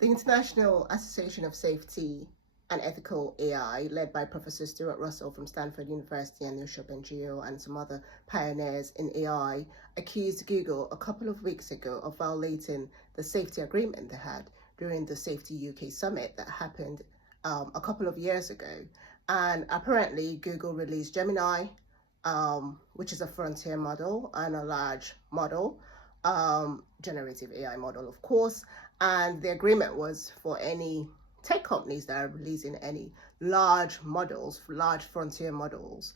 The International Association of Safety and Ethical AI, led by Professor Stuart Russell from Stanford University and Nusha Benjio and some other pioneers in AI, accused Google a couple of weeks ago of violating the safety agreement they had during the Safety UK summit that happened a couple of years ago. And apparently Google released Gemini, which is a frontier model and a large model, generative AI model, of course. And the agreement was for any tech companies that are releasing any large models, large frontier models,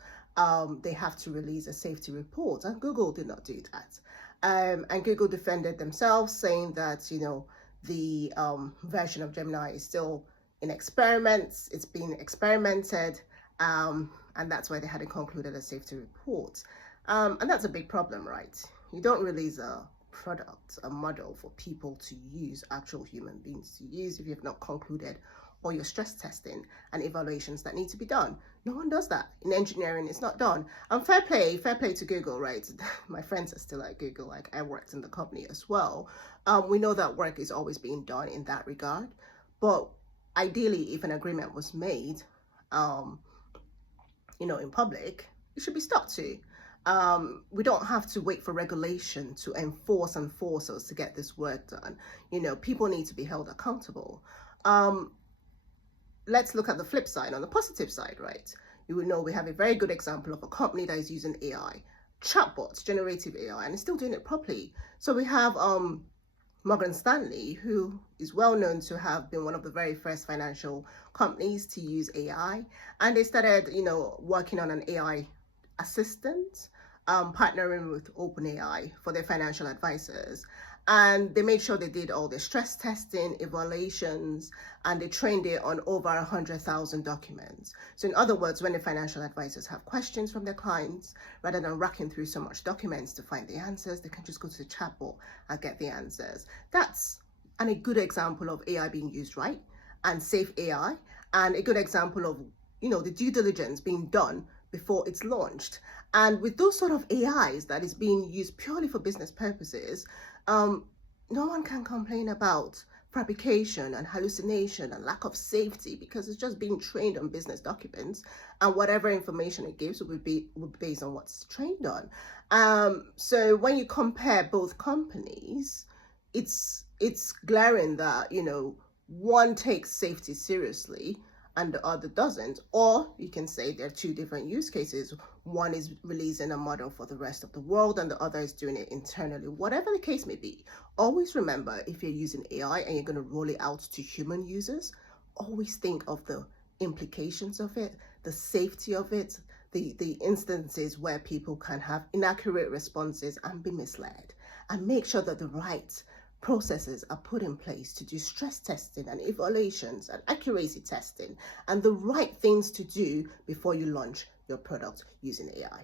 they have to release a safety report. And Google did not do that. And Google defended themselves, saying that, the version of Gemini is still in experiments, it's being experimented, and that's why they hadn't concluded a safety report. And that's a big problem, right? You don't release a product, a model for people to use, actual human beings to use, if you've not concluded all your stress testing and evaluations that need to be done. No one does that. In engineering, it's not done. And fair play to Google, right? My friends are still at Google, like I worked in the company as well. We know that work is always being done in that regard. But ideally, if an agreement was made, in public, it should be stuck to. We don't have to wait for regulation to enforce us to get this work done. People need to be held accountable. Let's look at the flip side, on the positive side, right? You will know we have a very good example of a company that is using AI, chatbots, generative AI, and is still doing it properly. So we have Morgan Stanley, who is well known to have been one of the very first financial companies to use AI. And they started, working on an AI assistant, partnering with OpenAI for their financial advisors. And they made sure they did all the stress testing, evaluations, and they trained it on over 100,000 documents. So in other words, when the financial advisors have questions from their clients, rather than racking through so much documents to find the answers, they can just go to the chatbot and get the answers. That's a good example of AI being used right, and safe AI, and a good example of, the due diligence being done before it's launched. And with those sort of AIs that is being used purely for business purposes, no one can complain about fabrication and hallucination and lack of safety, because it's just being trained on business documents, and whatever information it gives will be based on what's trained on. So when you compare both companies, it's glaring that, one takes safety seriously and the other doesn't. Or you can say there are two different use cases. One is releasing a model for the rest of the world and the other is doing it internally. Whatever the case may be, always remember, if you're using AI and you're going to roll it out to human users, always think of the implications of it, the safety of it, the instances where people can have inaccurate responses and be misled, and make sure that the right processes are put in place to do stress testing and evaluations and accuracy testing and the right things to do before you launch your product using AI.